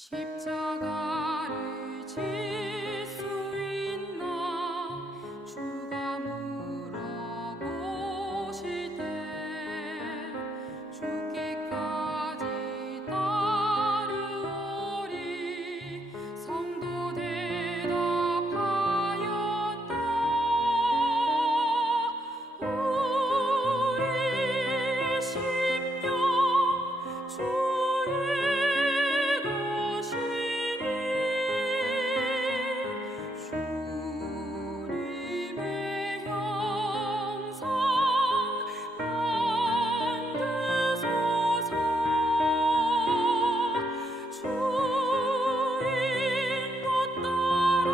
십자가를 질 수 있나 주가 물어보시되 죽기까지 따르오리 성도 대답하였다. 우리의 심령 주의 주님의 형상 만드소서. 주 인도 따라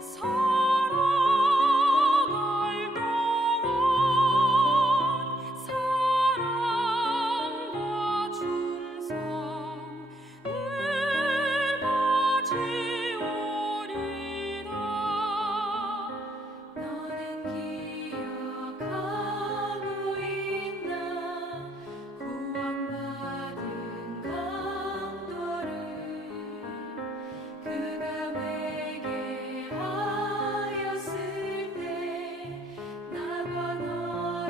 살아갈 동안 사랑과 충성 늘 바치오리라. 너는 기억하고 있나 구원받은 강도를 그가 회개하였을 때 나와 너락받았다.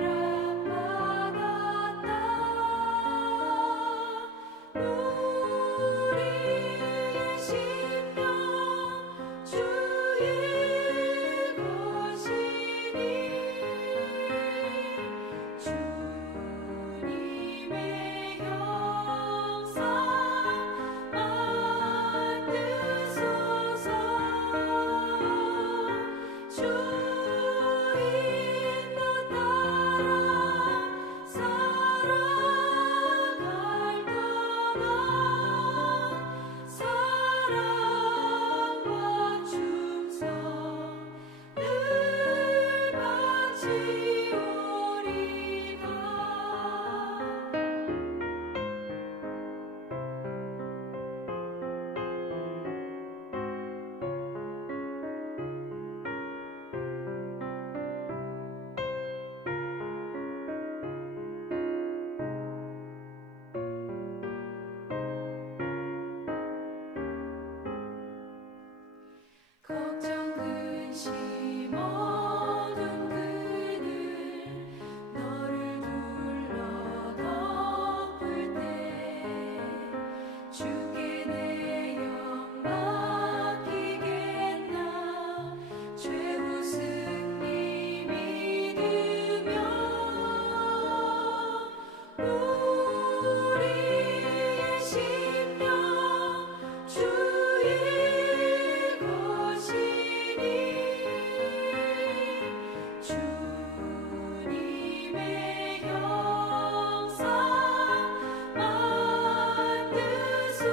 우리의 심령 주의 것이니 주님의 형상 만드소서. 주 인도 따라 살아갈 동안 사랑과 충성 늘 바치오리다. 걱정 근심 어두운 그늘 너를 둘러 덮을 때 주께 내 영 맡기겠나 최후 승리 믿으며 우리의 심령 주의 것이니 주님의 형상 만드소서.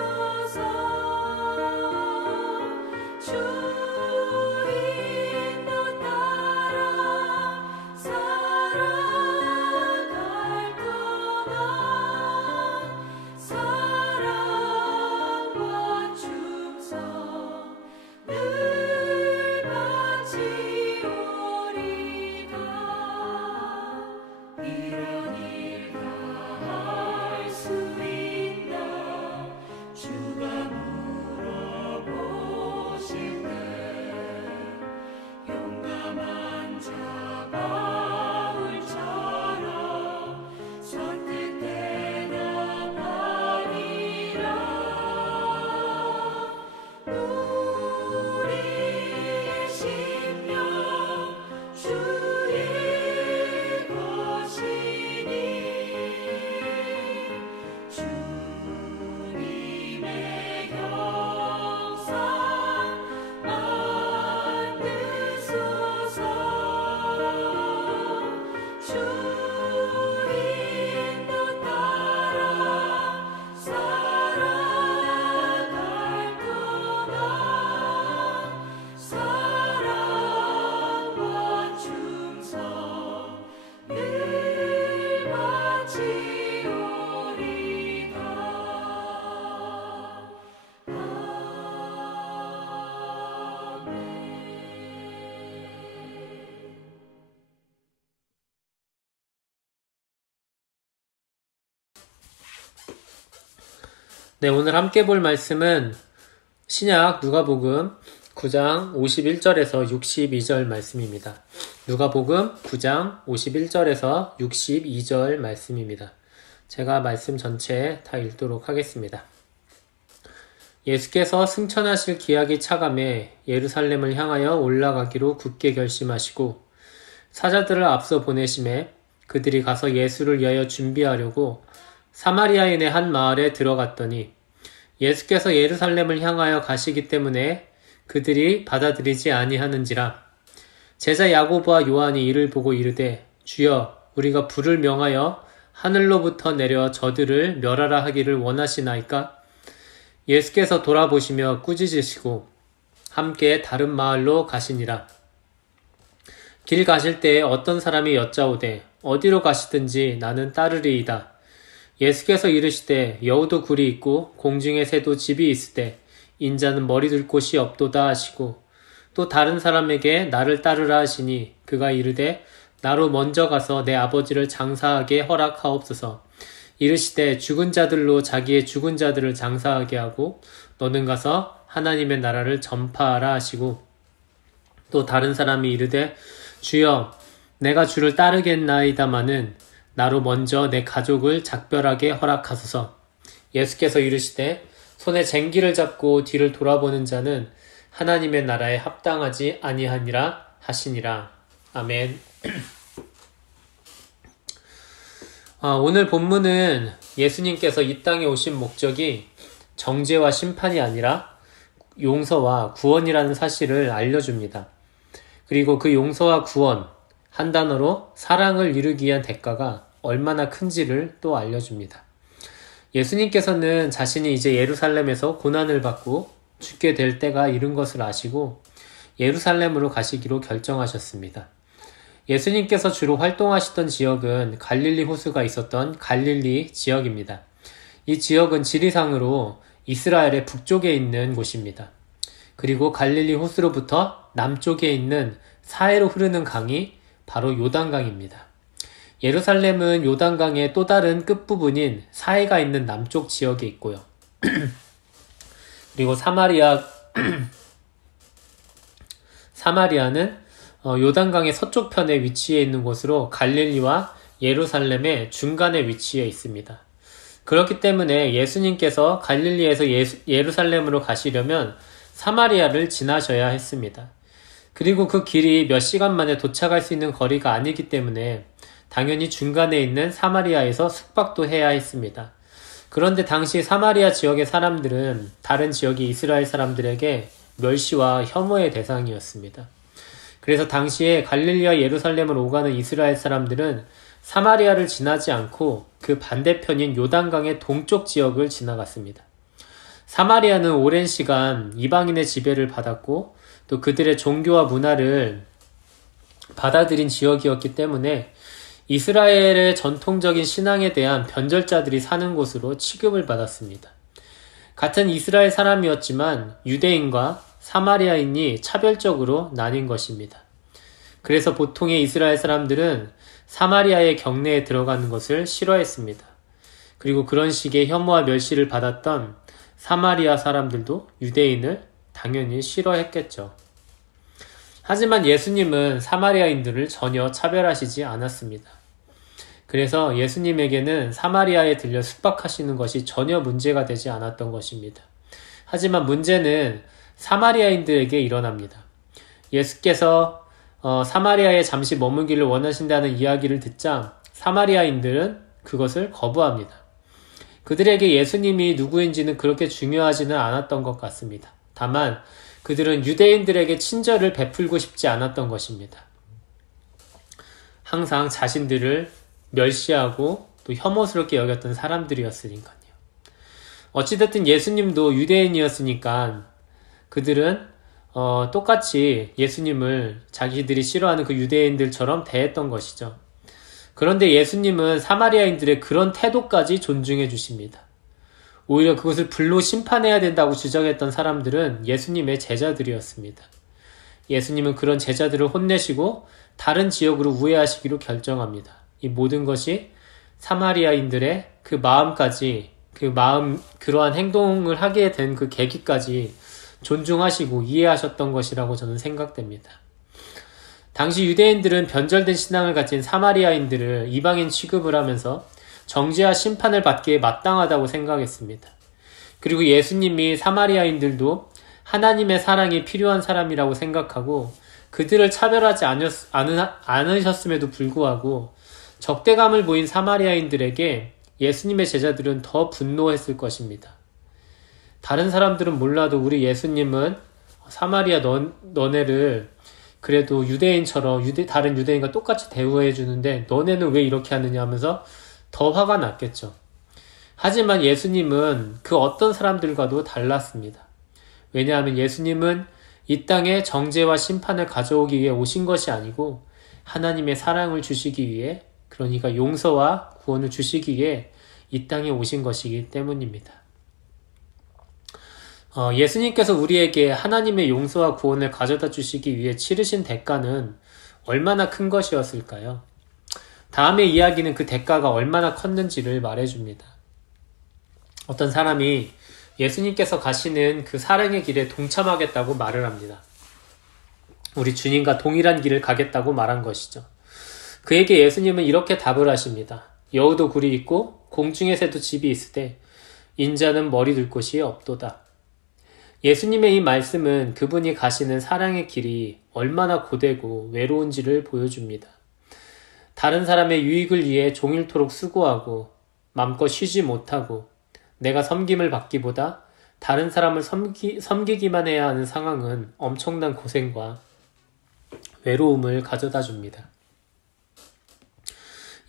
네, 오늘 함께 볼 말씀은 신약 누가복음 9장 51절에서 62절 말씀입니다. 누가복음 9장 51절에서 62절 말씀입니다. 제가 말씀 전체 다 읽도록 하겠습니다. 예수께서 승천하실 기약이 차감해 예루살렘을 향하여 올라가기로 굳게 결심하시고 사자들을 앞서 보내심에 그들이 가서 예수를 위하여 준비하려고 사마리아인의 한 마을에 들어갔더니 예수께서 예루살렘을 향하여 가시기 때문에 그들이 받아들이지 아니하는지라. 제자 야고보와 요한이 이를 보고 이르되 주여 우리가 불을 명하여 하늘로부터 내려 저들을 멸하라 하기를 원하시나이까? 예수께서 돌아보시며 꾸짖으시고 함께 다른 마을로 가시니라. 길 가실 때에 어떤 사람이 여짜오되 어디로 가시든지 나는 따르리이다. 예수께서 이르시되 여우도 굴이 있고 공중의 새도 집이 있으되 인자는 머리 둘 곳이 없도다 하시고 또 다른 사람에게 나를 따르라 하시니 그가 이르되 나로 먼저 가서 내 아버지를 장사하게 허락하옵소서. 이르시되 죽은 자들로 자기의 죽은 자들을 장사하게 하고 너는 가서 하나님의 나라를 전파하라 하시고 또 다른 사람이 이르되 주여 내가 주를 따르겠나이다마는 나로 먼저 내 가족을 작별하게 허락하소서. 예수께서 이르시되 손에 쟁기를 잡고 뒤를 돌아보는 자는 하나님의 나라에 합당하지 아니하니라 하시니라. 아멘. 오늘 본문은 예수님께서 이 땅에 오신 목적이 정죄와 심판이 아니라 용서와 구원이라는 사실을 알려줍니다. 그리고 그 용서와 구원, 한 단어로 사랑을 이루기 위한 대가가 얼마나 큰지를 또 알려줍니다. 예수님께서는 자신이 이제 예루살렘에서 고난을 받고 죽게 될 때가 이른 것을 아시고 예루살렘으로 가시기로 결정하셨습니다. 예수님께서 주로 활동하시던 지역은 갈릴리 호수가 있었던 갈릴리 지역입니다. 이 지역은 지리상으로 이스라엘의 북쪽에 있는 곳입니다. 그리고 갈릴리 호수로부터 남쪽에 있는 사해로 흐르는 강이 바로 요단강입니다. 예루살렘은 요단강의 또 다른 끝부분인 사해가 있는 남쪽 지역에 있고요. 그리고 사마리아는 요단강의 서쪽 편에 위치해 있는 곳으로 갈릴리와 예루살렘의 중간에 위치해 있습니다. 그렇기 때문에 예수님께서 갈릴리에서 예루살렘으로 가시려면 사마리아를 지나셔야 했습니다. 그리고 그 길이 몇 시간 만에 도착할 수 있는 거리가 아니기 때문에 당연히 중간에 있는 사마리아에서 숙박도 해야 했습니다. 그런데 당시 사마리아 지역의 사람들은 다른 지역의 이스라엘 사람들에게 멸시와 혐오의 대상이었습니다. 그래서 당시에 갈릴리와 예루살렘을 오가는 이스라엘 사람들은 사마리아를 지나지 않고 그 반대편인 요단강의 동쪽 지역을 지나갔습니다. 사마리아는 오랜 시간 이방인의 지배를 받았고 또 그들의 종교와 문화를 받아들인 지역이었기 때문에 이스라엘의 전통적인 신앙에 대한 변절자들이 사는 곳으로 취급을 받았습니다. 같은 이스라엘 사람이었지만 유대인과 사마리아인이 차별적으로 나뉜 것입니다. 그래서 보통의 이스라엘 사람들은 사마리아의 경내에 들어가는 것을 싫어했습니다. 그리고 그런 식의 혐오와 멸시를 받았던 사마리아 사람들도 유대인을 당연히 싫어했겠죠. 하지만 예수님은 사마리아인들을 전혀 차별하시지 않았습니다. 그래서 예수님에게는 사마리아에 들려 숙박하시는 것이 전혀 문제가 되지 않았던 것입니다. 하지만 문제는 사마리아인들에게 일어납니다. 예수께서 사마리아에 잠시 머물기를 원하신다는 이야기를 듣자 사마리아인들은 그것을 거부합니다. 그들에게 예수님이 누구인지는 그렇게 중요하지는 않았던 것 같습니다. 다만 그들은 유대인들에게 친절을 베풀고 싶지 않았던 것입니다. 항상 자신들을 멸시하고 또 혐오스럽게 여겼던 사람들이었으니까요. 어찌됐든 예수님도 유대인이었으니까 그들은 똑같이 예수님을 자기들이 싫어하는 그 유대인들처럼 대했던 것이죠. 그런데 예수님은 사마리아인들의 그런 태도까지 존중해 주십니다. 오히려 그것을 불로 심판해야 된다고 주장했던 사람들은 예수님의 제자들이었습니다. 예수님은 그런 제자들을 혼내시고 다른 지역으로 우회하시기로 결정합니다. 이 모든 것이 사마리아인들의 그 마음까지 그러한 행동을 하게 된 그 계기까지 존중하시고 이해하셨던 것이라고 저는 생각됩니다. 당시 유대인들은 변절된 신앙을 가진 사마리아인들을 이방인 취급을 하면서 정죄와 심판을 받기에 마땅하다고 생각했습니다. 그리고 예수님이 사마리아인들도 하나님의 사랑이 필요한 사람이라고 생각하고 그들을 차별하지 않으셨음에도 불구하고 적대감을 보인 사마리아인들에게 예수님의 제자들은 더 분노했을 것입니다. 다른 사람들은 몰라도 우리 예수님은 사마리아 너네를 그래도 유대인처럼 다른 유대인과 똑같이 대우해 주는데 너네는 왜 이렇게 하느냐 하면서 더 화가 났겠죠. 하지만 예수님은 그 어떤 사람들과도 달랐습니다. 왜냐하면 예수님은 이 땅에 정죄와 심판을 가져오기 위해 오신 것이 아니고 하나님의 사랑을 주시기 위해, 그러니까 용서와 구원을 주시기 위해 이 땅에 오신 것이기 때문입니다. 예수님께서 우리에게 하나님의 용서와 구원을 가져다 주시기 위해 치르신 대가는 얼마나 큰 것이었을까요? 다음의 이야기는 그 대가가 얼마나 컸는지를 말해줍니다. 어떤 사람이 예수님께서 가시는 그 사랑의 길에 동참하겠다고 말을 합니다. 우리 주님과 동일한 길을 가겠다고 말한 것이죠. 그에게 예수님은 이렇게 답을 하십니다. 여우도 굴이 있고 공중의 새도 집이 있으되 인자는 머리 둘 곳이 없도다. 예수님의 이 말씀은 그분이 가시는 사랑의 길이 얼마나 고되고 외로운지를 보여줍니다. 다른 사람의 유익을 위해 종일토록 수고하고 맘껏 쉬지 못하고 내가 섬김을 받기보다 다른 사람을 섬기기만 해야 하는 상황은 엄청난 고생과 외로움을 가져다 줍니다.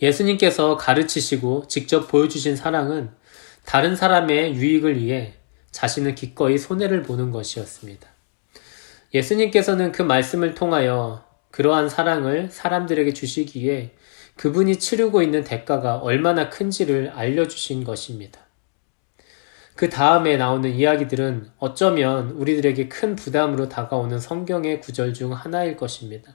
예수님께서 가르치시고 직접 보여주신 사랑은 다른 사람의 유익을 위해 자신은 기꺼이 손해를 보는 것이었습니다. 예수님께서는 그 말씀을 통하여 그러한 사랑을 사람들에게 주시기 위해 그분이 치르고 있는 대가가 얼마나 큰지를 알려주신 것입니다. 그 다음에 나오는 이야기들은 어쩌면 우리들에게 큰 부담으로 다가오는 성경의 구절 중 하나일 것입니다.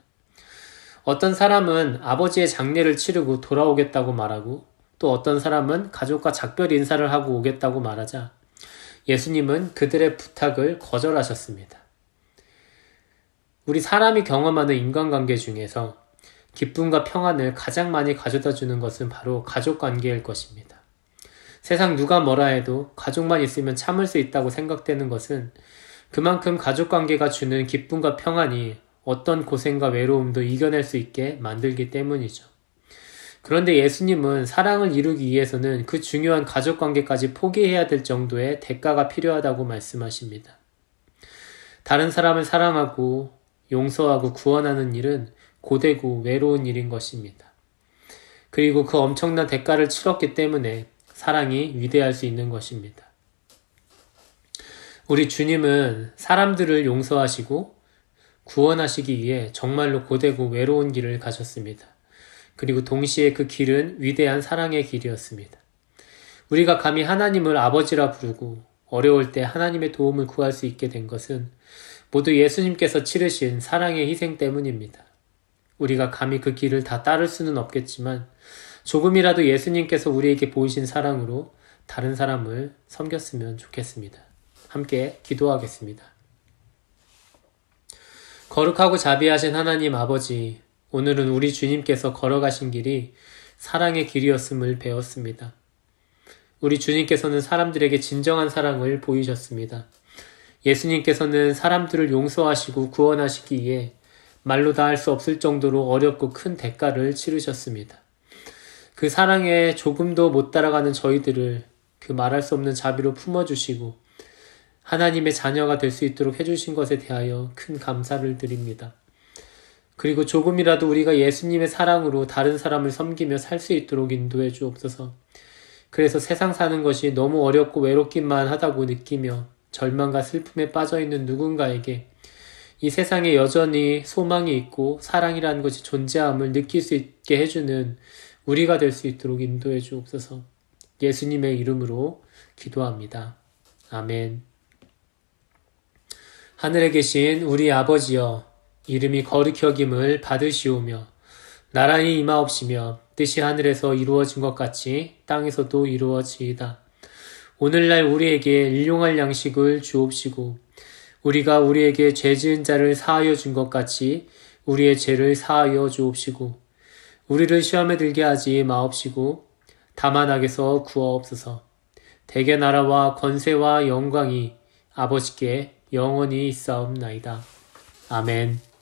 어떤 사람은 아버지의 장례를 치르고 돌아오겠다고 말하고 또 어떤 사람은 가족과 작별 인사를 하고 오겠다고 말하자 예수님은 그들의 부탁을 거절하셨습니다. 우리 사람이 경험하는 인간관계 중에서 기쁨과 평안을 가장 많이 가져다주는 것은 바로 가족관계일 것입니다. 세상 누가 뭐라 해도 가족만 있으면 참을 수 있다고 생각되는 것은 그만큼 가족관계가 주는 기쁨과 평안이 어떤 고생과 외로움도 이겨낼 수 있게 만들기 때문이죠. 그런데 예수님은 사랑을 이루기 위해서는 그 중요한 가족관계까지 포기해야 될 정도의 대가가 필요하다고 말씀하십니다. 다른 사람을 사랑하고 용서하고 구원하는 일은 고되고 외로운 일인 것입니다. 그리고 그 엄청난 대가를 치렀기 때문에 사랑이 위대할 수 있는 것입니다. 우리 주님은 사람들을 용서하시고 구원하시기 위해 정말로 고되고 외로운 길을 가셨습니다. 그리고 동시에 그 길은 위대한 사랑의 길이었습니다. 우리가 감히 하나님을 아버지라 부르고 어려울 때 하나님의 도움을 구할 수 있게 된 것은 모두 예수님께서 치르신 사랑의 희생 때문입니다. 우리가 감히 그 길을 다 따를 수는 없겠지만 조금이라도 예수님께서 우리에게 보이신 사랑으로 다른 사람을 섬겼으면 좋겠습니다. 함께 기도하겠습니다. 거룩하고 자비하신 하나님 아버지, 오늘은 우리 주님께서 걸어가신 길이 사랑의 길이었음을 배웠습니다. 우리 주님께서는 사람들에게 진정한 사랑을 보이셨습니다. 예수님께서는 사람들을 용서하시고 구원하시기 위해 말로 다 할 수 없을 정도로 어렵고 큰 대가를 치르셨습니다. 그 사랑에 조금도 못 따라가는 저희들을 그 말할 수 없는 자비로 품어주시고 하나님의 자녀가 될 수 있도록 해주신 것에 대하여 큰 감사를 드립니다. 그리고 조금이라도 우리가 예수님의 사랑으로 다른 사람을 섬기며 살 수 있도록 인도해 주옵소서. 그래서 세상 사는 것이 너무 어렵고 외롭기만 하다고 느끼며 절망과 슬픔에 빠져있는 누군가에게 이 세상에 여전히 소망이 있고 사랑이라는 것이 존재함을 느낄 수 있게 해주는 우리가 될 수 있도록 인도해 주옵소서. 예수님의 이름으로 기도합니다. 아멘. 하늘에 계신 우리 아버지여, 이름이 거룩히 여김을 받으시오며 나라의 임하옵시며 뜻이 하늘에서 이루어진 것 같이 땅에서도 이루어지이다. 오늘날 우리에게 일용할 양식을 주옵시고 우리가 우리에게 죄 지은 자를 사하여 준 것 같이 우리의 죄를 사하여 주옵시고 우리를 시험에 들게 하지 마옵시고 다만 악에서 구하옵소서. 대개 나라와 권세와 영광이 아버지께 영원히 있사옵나이다. 아멘.